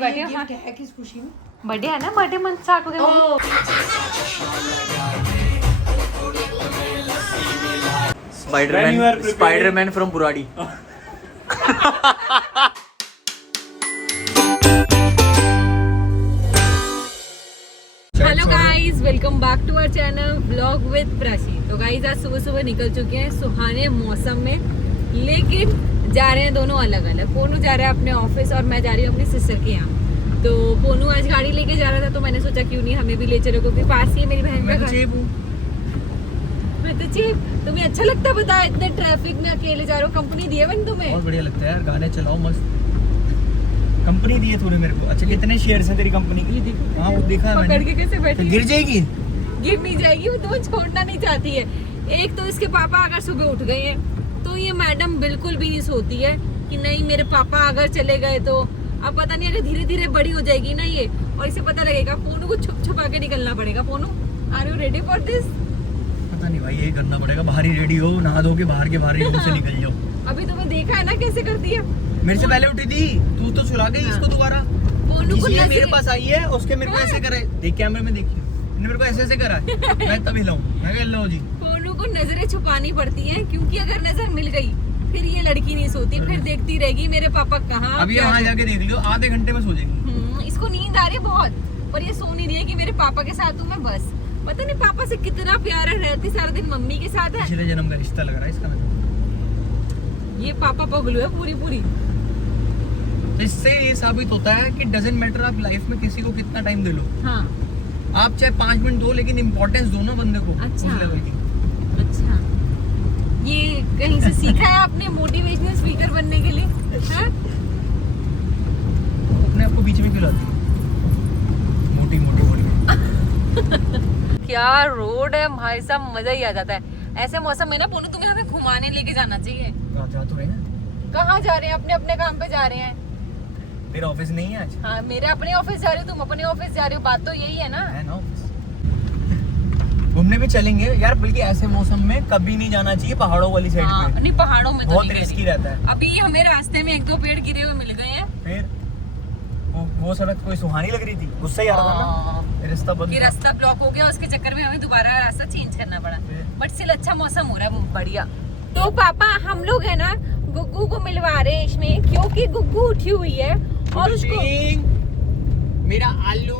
Birthday gift है किस खुशी में? बर्थडे है ना, बर्थडे मंथ स्टार्ट हो गया। Spiderman from Burari. Hello guys, welcome back to our channel vlog with Prachi. तो गाइस आज सुबह सुबह निकल चुके हैं सुहाने मौसम में, लेकिन जा रहे हैं दोनों अलग अलग। पोनू जा रहा है अपने ऑफिस और मैं जा रही हूँ अपनी सिस्टर के यहाँ। तो पोनू आज गाड़ी लेके जा रहा था, तो मैंने सोचा क्यों नहीं हमें भी ले चलो, क्योंकि पास ही है मेरी बहन का घर। मैं तो चीप, तुम्हें अच्छा लगता है बता इतने ट्रैफिक में अकेले जा रहे हो? कंपनी दी है मैंने तुम्हें? बहुत बढ़िया लगता है यार, गाने चलाओ मस्त। कंपनी दी है तूने मेरे को। अच्छा कितने शेयर्स हैं तेरी कंपनी के? हाँ वो देखा है मैंने। पकड़ के कैसे बैठी? गिर जाएगी? गिर नहीं जाएगी, वो तुम्हें छोड़ना नहीं चाहती है। एक तो इसके पापा अगर सुबह उठ गए हैं तो ये मैडम बिल्कुल भी नहीं सोती है कि नहीं मेरे पापा अगर चले गए तो। अब पता नहीं, अगर धीरे धीरे बड़ी हो जाएगी ना ये, और इसे पता लगेगा। पोनू को छुप छुपा के निकलना पड़ेगा। Ponu, are you ready for this? पता नहीं भाई, यही करना पड़ेगा। बाहर ही रेडी हो, नहा धो के बाहर के रूम से निकल जाओ। अभी तुम्हें देखा है ना कैसे करती है। मेरे से पहले उठी थी तू, तो सुला गई इसको दोबारा। पोनू को इसलिए मेरे पास आई है, उसके मेरे को ऐसे करे। देख कैमरे में देखिए, मेरे को ऐसे करा है। मैं तभी लाऊं, मैं कह लो जी। पोनू को नजरें छुपानी पड़ती हैं, क्योंकि अगर नजर मिल गई फिर ये लड़की नहीं सोती, फिर देखती रहेगी मेरे पापा कहाँ। अभी वहाँ जाके देख लियो, आधे घंटे में सो जाएगी। इसको नींद आ रही है बहुत, पर ये सो नहीं रही है कि मेरे पापा के साथ हूँ मैं। बस पता नहीं पापा से कितना प्यार है, रहती सारा दिन मम्मी के साथ है। पिछले जन्म का रिश्ता लग रहा है इसका। ये पापा पगलू है पूरी पूरी। तो इससे ये साबित होता है कि डजंट मैटर आप लाइफ में किसी को कितना टाइम दे लो। हाँ, आप चाहे 5 मिनट दो, लेकिन इम्पोर्टेंस दो ना बंदे को। अच्छा। उस लेवल की। अच्छा, ये कहीं से सीखा है आपने मोटिवेशनल स्पीकर बनने के लिए? हाँ? अपने आप को बीच में क्यों लाती है? मोटी मोटी मोटी। क्या रोड है भाई साहब, मजा ही आ जाता है ऐसे मौसम में ना। पोनू तुम्हें हमें घुमाने लेके जाना चाहिए। कहाँ जा तो रहे हैं? कहाँ जा रहे हैं? अपने अपने काम पे जा रहे हैं। तेरा ऑफिस नहीं है आज? हाँ, मेरे अपने ऑफिस जा रहे हो, तुम अपने ऑफिस जा रहे हो, बात तो यही है ना। है ना ऑफिस। घूमने भी चलेंगे यार, बल्कि ऐसे मौसम में कभी नहीं जाना चाहिए पहाड़ों वाली साइड हाँ, पे। नहीं पहाड़ों में तो बहुत नहीं रिस्की रहता है। अभी हमें रास्ते में 1-2 पेड़ गिरे हुए मिल गए हैं। फिर वो सड़क कोई सुहानी लग रही थी, गुस्सा ही आ रहा था ना। रास्ता बंद, रास्ता ब्लॉक हो गया, उसके चक्कर में हमें दोबारा रास्ता चेंज करना पड़ा। बट स्टिल अच्छा मौसम हो रहा है, वो बढ़िया। तो पापा हम लोग है ना गुग्गू को मिलवा रहे हैं इसमें, क्योंकि गुग्गू उठी हुई है और उसको मेरा आलू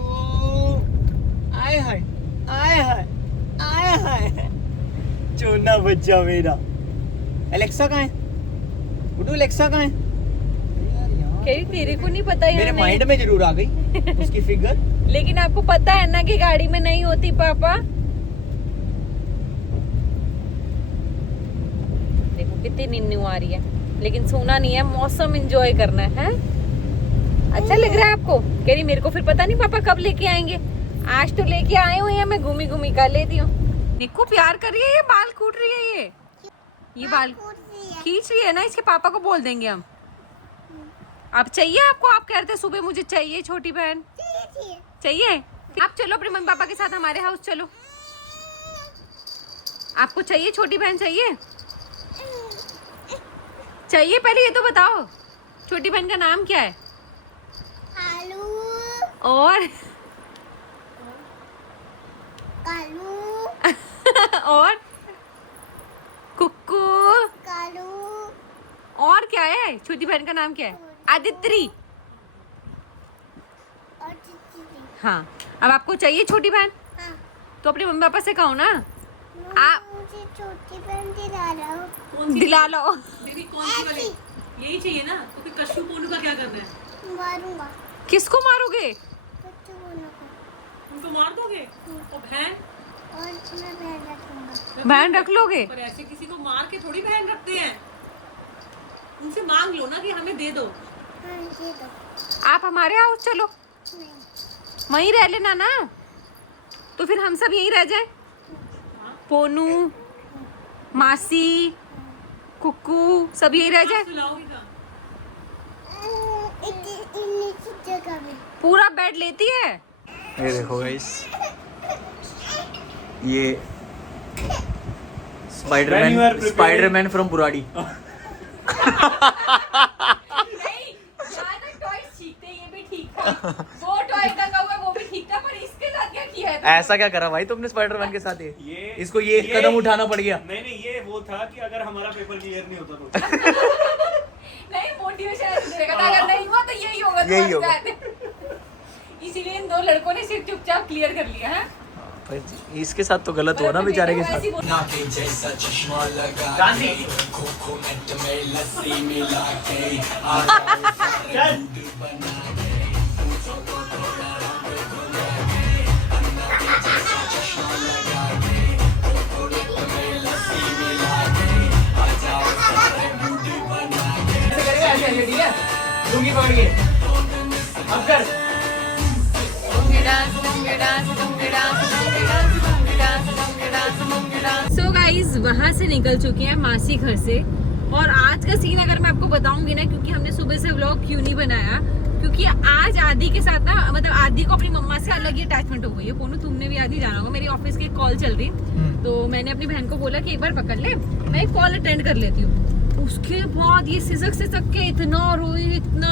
आए हाय आए हाय आए हाय, चोना बच्चा मेरा। एलेक्सा कहाँ है? गुड्डू एलेक्सा कहाँ है? तेरे को नहीं पता मेरे माइंड में जरूर आ गई उसकी फिगर। लेकिन आपको पता है ना कि गाड़ी में नहीं होती पापा। देखो कितनी नींद आ रही है, लेकिन सोना नहीं है, मौसम एंजॉय करना है। अच्छा लग रहा है आपको? कह रही मेरे को फिर पता नहीं पापा कब लेके आएंगे। आज तो लेके आए हुए हैं, मैं घूमी घूमी कर लेती हूँ। निक्कू प्यार कर रही है, ये बाल कूट रही है। ये बाल खींच रही है ना, इसके पापा को बोल देंगे हम। अब चाहिए आपको? आप कह रहे थे सुबह मुझे चाहिए छोटी बहन। चाहिए? आप चलो अपने मम्मी पापा के साथ हमारे हाउस चलो। आपको चाहिए छोटी बहन? चाहिए? चाहिए? पहले ये तो बताओ छोटी बहन का नाम क्या है? आलू और कालू और कुक्कू। कालू और क्या है? छोटी बहन का नाम क्या है? आदित्री। और चिची। हाँ, अब आपको चाहिए छोटी बहन? हाँ। तो अपने मम्मी पापा से कहो ना। आप मुझे छोटी बहन दिला लो। दिला लो। दीदी कौन सी वाली? यही चाहिए ना? तो फिर कश्यू पोनू का क्या करना है? मारूंगा किसको मारोगे? बच्चों को। उनको मार दोगे? और बहन? और मैं बहन रखूंगा। बहन रख लोगे? पर ऐसे किसी को मार के थोड़ी बहन रखते हैं। उनसे मांग लो ना कि हमें दे दो। हाँ दे दो। आप हमारे हाउस चलो, नहीं। वहीं रह लेना ना। तो फिर हम सब यहीं रह जाए। पोनू, मासी, कुक्कू सब यहीं रह जाए। सुलाओगी कहाँ? नीचे जगह में पूरा बेड लेती है। ये देखो गाइस, ये स्पाइडरमैन फ्रॉम बुराड़ी। नहीं, टॉयज सीखते ये भी ठीक वो टॉय का हुआ वो भी ठीक था, पर इसके साथ क्या किया है ऐसा क्या करा भाई तुमने स्पाइडरमैन के साथ? ये इसको ये कदम उठाना पड़ गया। नहीं ये वो था कि अगर हमारा पेपर क्लियर नहीं होता तो नहीं, मोटिवेशन देगा था, अगर नहीं हुआ तो यही होगा, यही होगा। इसीलिए इन 2 लड़कों ने सिर्फ चुपचाप क्लियर कर लिया है। इसके साथ तो गलत हुआ ना बेचारे के साथ। गांधी लुंगी पकड़ के अब कर। सो गाइज वहाँ से निकल चुके हैं मासी घर से, और आज का सीन अगर मैं आपको बताऊंगी ना, क्योंकि हमने सुबह से व्लॉग क्यों नहीं बनाया, क्योंकि आज आदि के साथ ना, मतलब आदि को अपनी मम्मा से अलग ही अटैचमेंट हो गई है। पोनू तुमने भी आदि जाना होगा, मेरी ऑफिस की कॉल चल रही, तो मैंने अपनी बहन को बोला कि एक बार पकड़ ले, मैं एक कॉल अटेंड कर लेती हूँ। उसके बाद ये सिसक के इतना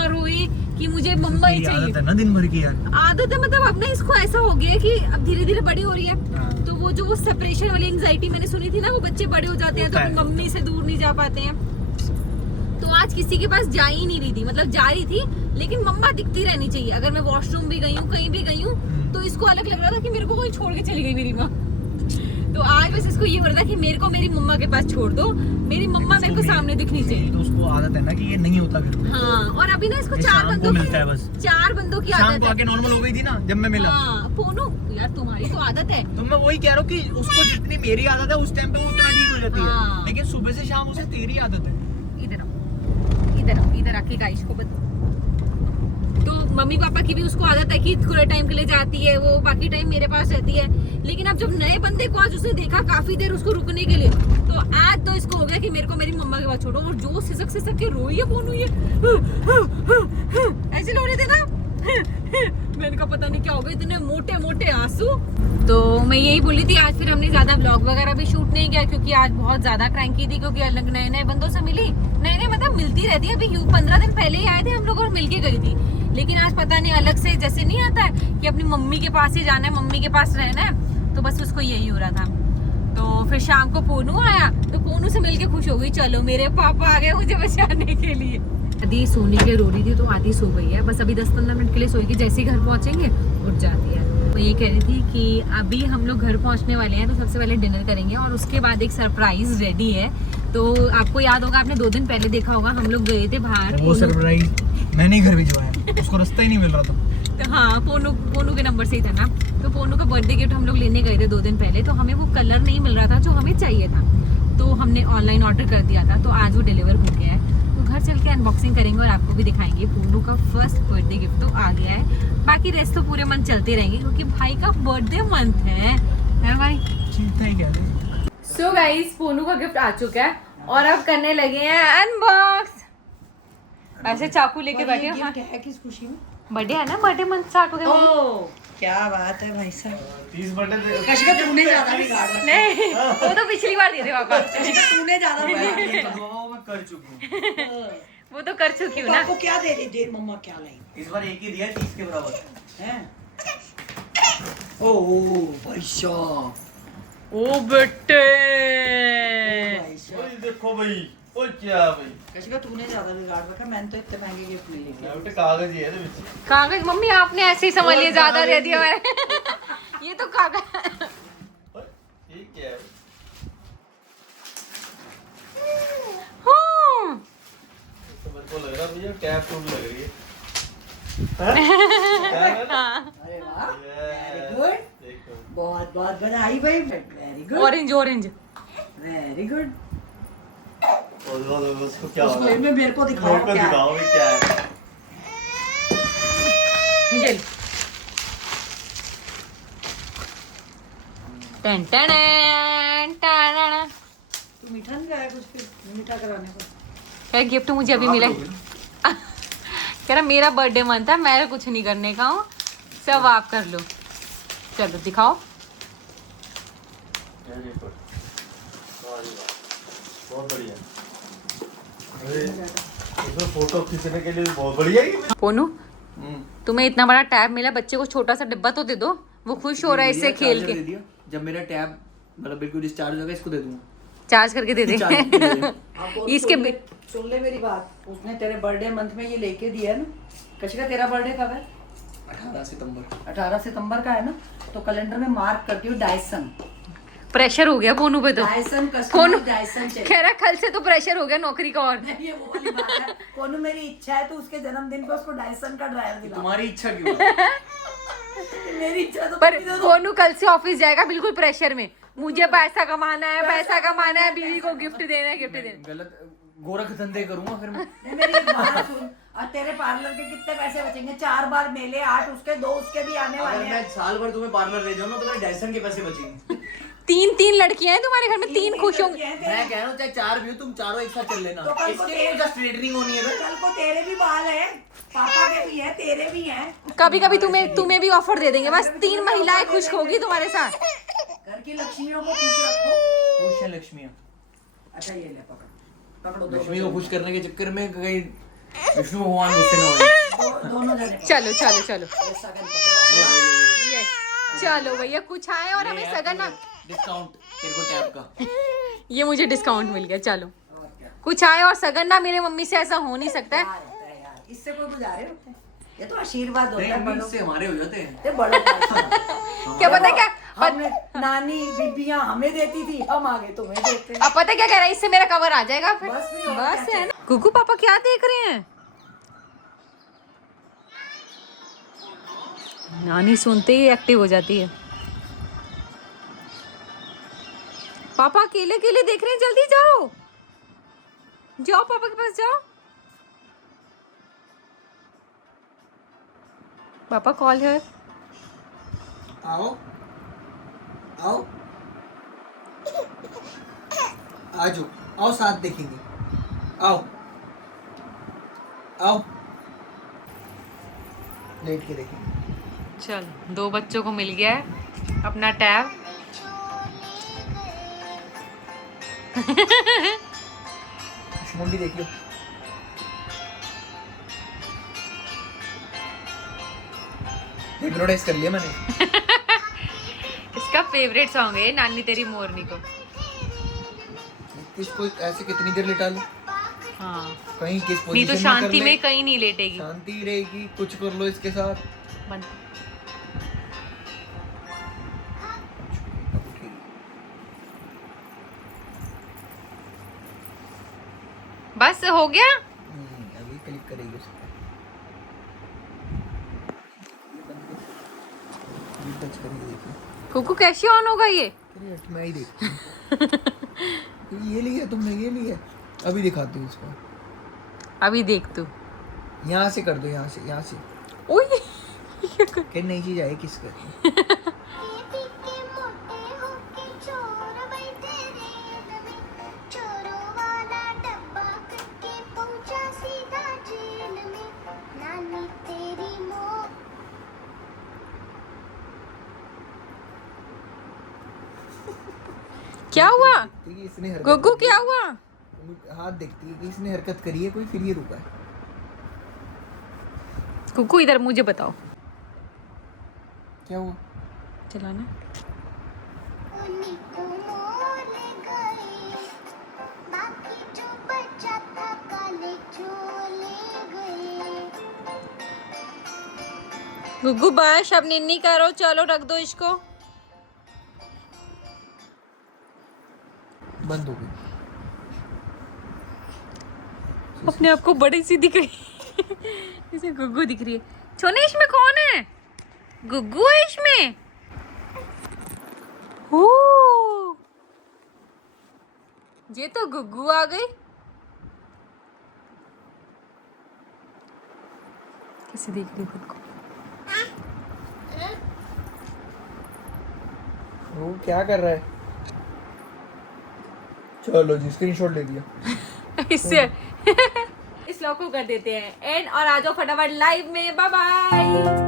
रोई कि मुझे मम्मा ही चाहिए। आदत है ना दिन भर की यार। आदत है, मतलब अब ना इसको ऐसा हो गया कि अब धीरे धीरे बड़ी हो रही है, तो वो जो सेपरेशन वाली एंजाइटी मैंने सुनी थी ना, वो बच्चे बड़े हो जाते हैं तो अपनी मम्मी से दूर नहीं जा पाते हैं। तो आज किसी के पास जा ही नहीं रही थी, मतलब जा रही थी लेकिन मम्मा दिखती रहनी चाहिए। अगर मैं वॉशरूम भी गई हूँ, कहीं भी गई हूँ, तो इसको अलग लग रहा था कि मेरे को कोई छोड़ के चली गई मेरी माँ। तो आज बस इसको ये हो रहा था कि मेरे को मेरी मम्मा के पास छोड़ दो, मेरी मम्मा मेरे को सामने दिखनी चाहिए। तो उसको आदत है ना कि ये नहीं होता घर में। हाँ, और अभी ना इसको ये 4 शाम को बंदों मिलता है बस। 4 बंदों की शाम आदत को है। आके नॉर्मल हो गई थी ना जब मैं मिला। हाँ, पोनू यार तुम्हारी तो आदत है। तो मैं वही कह रहा हूँ कि उसको जितनी मेरी आदत है उस टाइम पे वो उतना ठीक हो जाती हाँ। है, लेकिन सुबह से शाम उसे तेरी आदत है। इधर आके गाइस को तो मम्मी पापा की भी उसको आदत है कि थोड़े टाइम के लिए जाती है, वो बाकी टाइम मेरे पास रहती है। लेकिन अब जब नए बंदे को आज उसने देखा काफी देर उसको रुकने के लिए, तो आज तो इसको हो गया कि मेरे को मेरी मम्मा के पास छोड़ो। और जो सिसक के रोई है पोनू, ये ऐसे रो रहे थे ना, मैंने कहा पता नहीं क्या हो गया, इतने मोटे आंसू। तो मैं यही बोली थी, आज फिर हमने ज्यादा ब्लॉग वगैरह भी शूट नहीं किया, क्योंकि आज बहुत ज्यादा क्रैंकी थी, क्योंकि अलग नए बंदों से मिली, नए मतलब मिलती रहती है। अभी 15 दिन पहले ही आए थे हम लोग और मिल के गई थी, लेकिन आज पता नहीं अलग से जैसे नहीं आता है कि अपनी मम्मी के पास ही जाना है, मम्मी के पास रहना है, तो बस उसको यही हो रहा था। तो फिर शाम को पोनू आया, तो पोनू से मिलके खुश हो गई, चलो मेरे पापा आ गए मुझे बचाने के लिए। आदि सोने के लिए रो रही थी, तो आदि सो गई है, बस अभी 10-15 मिनट के लिए सोएगी, जैसे ही घर पहुंचेंगे उठ जाती है। तो ये कह रही थी कि अभी हम लोग घर पहुंचने वाले हैं, तो सबसे पहले डिनर करेंगे और उसके बाद एक सरप्राइज रेडी है। तो आपको याद होगा, आपने 2 दिन पहले देखा होगा, हम लोग गए थे बाहर, वो सरप्राइज मैंने ही घर भिजवाया, उसको रास्ता ही नहीं मिल रहा था। तो हाँ, पोनू के नंबर से ही था ना, तो पोनू का बर्थडे गिफ्ट हम लोग लेने गए थे 2 दिन पहले, तो हमें वो कलर नहीं मिल रहा था जो हमें चाहिए था, तो हमने ऑनलाइन ऑर्डर कर दिया था, तो आज वो डिलीवर हो गया है। तो घर चल के अनबॉक्सिंग करेंगे और आपको भी दिखाएंगे। पोनू का फर्स्ट बर्थडे गिफ्ट तो आ गया है, बाकी रेस्ट तो पूरे मंथ चलते रहेंगे, क्योंकि भाई का बर्थडे मंथ है भाई। चिंता ही क्या। सो गाइस, पोनू का गिफ्ट आ चुका है और अब करने लगे हैं अनबॉक्स। ऐसे चाकू लेके बैठे हैं। हाँ, है किस खुशी में? बर्थडे है ना, बर्थडे मंथ स्टार्ट हो गया। ओह क्या बात है भाई साहब। 30 बर्थडे कशिका तूने ज्यादा बिगाड़ रखा नहीं, वो तो पिछली बार दिए थे पापा। कशिका तूने ज्यादा बिगाड़ रखा। मैं कर चुका हूँ। वो तो कर चुकी हूँ ना। आपको क्या दे रही थी मम्मा, क्या लाई इस बार एक ही दिया 30 के बराबर है? ओह भाई साहब, ओ बेटे, भाई साहब। ओए देखो भाई, ओ क्या भाई, कशिका तूने ज्यादा बिगाड़ रखा, मैंने तो इतने महंगे गिफ्ट नहीं लेके बेटे कागज ही है ਇਹਦੇ ਵਿੱਚ। कागज मम्मी आपने ऐसे ही समझ लिया, ज्यादा दे दिया मैंने। ये तो कागज। ये क्या है? तो मेरे को लग रहा है भैया कैप टूट लग रही है। अरे वाह, वेरी गुड, देखो बहुत बहुत बधाई भाई, very good, orange orange. Very good. और उसको क्या हो उसको रहा है? में मेरे को दिखाओ मेरे को क्या है। दिखाओ ये क्या है। जल टन टन टन। तू मीठा नहीं लाया कुछ, फिर मीठा कराने को? क्या गिफ्ट मुझे अभी मिला है? कह रहा मेरा बर्थडे मंथ है, मैं कुछ नहीं करने का हूँ, सब आप कर लो। चलो दिखाओ। बहुत बढ़िया। अरे इसमें फोटो खींचने के लिए भी बहुत बढ़िया है। पोनू तुम्हें इतना बड़ा टैब मिला, बच्चे को छोटा सा डिब्बा तो दे दो, वो खुश हो रहा है इससे खेल के। दे दिया। जब मेरा टैब मतलब बिल्कुल डिस्चार्ज होगा इसको दे दूंगा, चार्ज करके दे दे। इसके सुन ले मेरी बात, उसने तेरे बर्थडे मंथ में ये लेके दिया है ना। कशिका तेरा बर्थडे कब है? 18 सितंबर। 18 सितंबर का है ना, तो कैलेंडर में मार्क करती हूँ डायसन। प्रेशर हो गया फोनू पे तो। डायसन फोनू कस्टमर डायसन चाहिए। कह रहा कल से तो प्रेशर हो गया नौकरी का। और ये वो वाली बात है, कोनू मेरी इच्छा है तो उसके जन्मदिन पे उसको डायसन का ड्रायर दिला। तुम्हारी इच्छा क्यों है? मेरी इच्छा तो पर फोनू कल से ऑफिस जाएगा बिल्कुल प्रेशर में, मुझे पैसा कमाना है, पैसा कमाना है, बीवी को गिफ्ट देना है, गिफ्ट देना। गलत गोरख धंधे करूंगा फिर मैं। नहीं, मेरी एक बात सुन, और तेरे पार्लर के कितने पैसे बचेंगे? 4 बार मेले, 8 उसके, 2 उसके भी आने अगर वाले मैं हैं। साल भर तुम्हें पार्लर ले जाऊँ ना तो मेरे डायसन के पैसे बचेंगे। 3 लड़कियां हैं तुम्हारे घर में, 3 खुश होंगे। मैं कह रहा हूँ चाहे 4 भी हो, तुम चारों एक साथ चल लेना। तो कल को इसके तेरे- लिए जस्ट स्ट्रेटनिंग होनी है ना। कल को तेरे भी बाल है, पापा के भी है, तेरे भी हैं। कभी कभी तुम्हें भी ऑफर दे देंगे, बस 3 महिलाएं खुश होगी तुम्हारे साथ। घर की लक्ष्मियों को खुश रखो। खुश है लक्ष्मियाँ। अच्छा ये ले पकड़ो, पकड़ो लक्ष्मी को खुश करने के चक्कर में कहीं विष्णु भगवान गुस्से ना हो। दोनों जने पकड़ो। चलो चलो चलो ये सगन पकड़ो। ये चलो भैया कुछ आए और हमें सगन ना। डिस्काउंट तेरे को टैब का। ये मुझे डिस्काउंट मिल गया। चलो कुछ आए और सगन ना मिले, मम्मी से ऐसा हो नहीं सकता है। यार, इससे कोई गुजारे होते हैं? ये तो आशीर्वाद होता है नहीं बड़ों इससे हमारे हो जाते हैं। से, बड़ों का। क्या पता क्या हमने नानी बीबियां हमें देती थी, हम आगे तुम्हें देते हैं। अब पता क्या कह रहा है, इससे मेरा कवर आ जाएगा फिर। बस भी और बस क्या है ना। गुगू पापा क्या देख रहे हैं? नानी सुनते ही एक्टिव हो जाती है। पापा अकेले अकेले देख रहे हैं, जल्दी जाओ जाओ पापा के पास जाओ। पापा कॉल है। आओ आओ आजो, आओ साथ देखेंगे। आओ आओ लेट के देखेंगे। चल 2 बच्चों को मिल गया है अपना टैब। मुंडी देखियो। हिप्नोटाइज कर लिया मैंने। इसका फेवरेट सॉन्ग है नानी तेरी मोरनी को। किसको ऐसे कितनी देर लेटा लो? हाँ कहीं किस नहीं पोजीशन तो शांति में कहीं नहीं लेटेगी। शांति रहेगी, कुछ कर लो इसके साथ। बंद। बस हो गया। अभी क्लिक करेगी उस पे। ये टच करेगी देखिए। कुकू कैसे ऑन होगा ये? अरे हट, मैं ही देखती हूँ। ये लिया तुमने, ये लिया। अभी दिखाती हूँ इसको। अभी देख तू। यहाँ से कर दो, यहाँ से, यहाँ से। ओए कि नई चीज आई किस कर। क्या हुआ इसने हरकत गुग्गू, करी क्या है। हुआ? हाथ देखती है कि इसने हरकत करी है कोई, फिर ये रुका है। कुकू इधर मुझे बताओ क्या हुआ? चलाना। गुग्गू बाश अब निन्नी करो, चलो रख दो इसको। बंद हो गई। अपने आप को बड़ी सी दिख रही है। इसे गुग्गू दिख रही है। छोने इसमें कौन है? गुग्गू है इसमें। ओ ये तो गुग्गू आ गई। कैसे देख रही है खुद को? वो क्या कर रहा है? चलो जी, स्क्रीनशॉट ले लिया। इससे इस व्लॉग को कर देते हैं एंड और आ जाओ फटाफट लाइव में। Bye bye.